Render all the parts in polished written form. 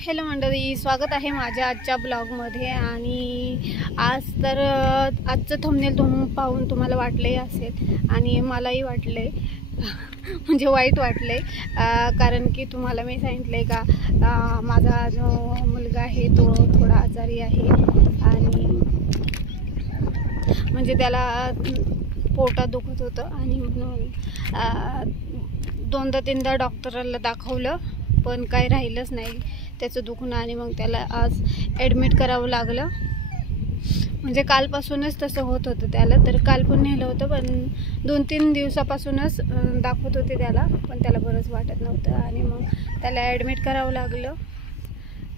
Hello मंडळी, स्वागत आहे माझ्या आजच्या ब्लॉगमध्ये। आणि आज तर आजचं थंबनेल पाहून तुम्हाला वाटलंही असेल आणि मलाही वाटले म्हणजे वाईट वाटले, कारण की तुम्हाला मी सांगितले का माझा जो मुलगा आहे तो थोडा आजारी आहे आणि म्हणजे त्याला पोटात दुखत होतं आणि म्हणून दोनदा तीनदा डॉक्टरला दाखवलं पण काही राहिलंच नाही त्याचं दुखणं आणि मग त्याला आज ॲडमिट करावं लागलं। म्हणजे कालपासूनच तसं होत होतं त्याला, तर काल पण नेलं होतं पण 2-3 दिवसापासूनच दाखवत होते त्याला, पण त्याला बरंच वाटत नव्हतं आणि मग त्याला ॲडमिट करावं लागलं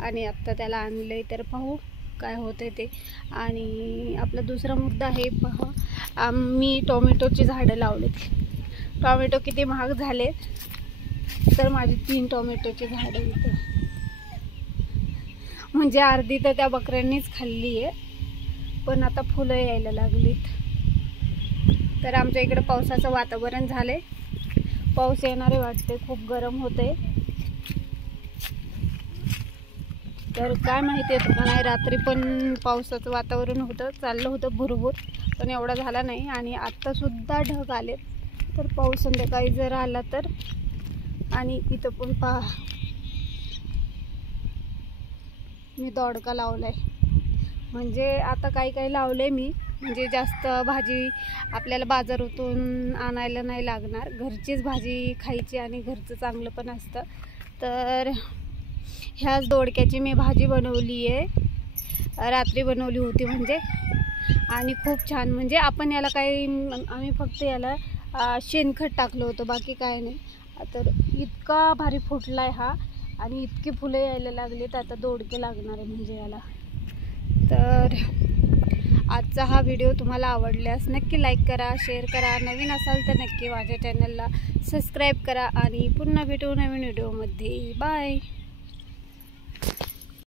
आणि आत्ता त्याला आणलं आहे। तर पाहू काय होतं ते। आणि आपला दुसरा मुद्दा आहे, पहा मी टोमॅटोची झाडं लावलेत। टोमॅटो किती महाग झाले, तर माझी 3 टोमॅटोची झाडं इथं, म्हणजे अर्धी तर त्या बकऱ्यांनीच खाल्ली आहे, पण आता फुलं यायला लागलीत। तर आमच्या इकडे पावसाचं वातावरण झालंय, पाऊस येणारे वाटते, खूप गरम होते। तर काय माहिती आहे का नाही, रात्री पण पावसाचं वातावरण होतं, चाललं होतं भुरभुर, पण एवढा झाला नाही। आणि आत्ता सुद्धा ढग आलेत, तर पाऊस संध्याकाळी जर आला तर। आणि इथं पण पहा मी दोडका लावलाय, म्हणजे आता काही लावले मी, म्हणजे जास्त भाजी आपल्याला बाजारातून आणायला नाही लागणार, घरचीच भाजी खायची आणि घरचं चांगलं पण असतं। तर ह्याच दोडक्याची मी भाजी बनवली आहे, रात्री बनवली होती म्हणजे, आणि खूप छान। म्हणजे आपण याला काही, आम्ही फक्त याला शेणखत टाकलं होतं, बाकी काय नाही। तर इतका भारी फुटलाय हा आणि इतकी फुलं यायला लागलीत, आता दोडके लागणार आहे म्हणजे याला। तर आजचा हा व्हिडिओ तुम्हाला आवडल्यास नक्की लाईक करा, शेअर करा, नवीन असाल तर नक्की माझ्या चॅनलला सबस्क्राईब करा आणि पुन्हा भेटू नवीन व्हिडिओमध्ये। बाय।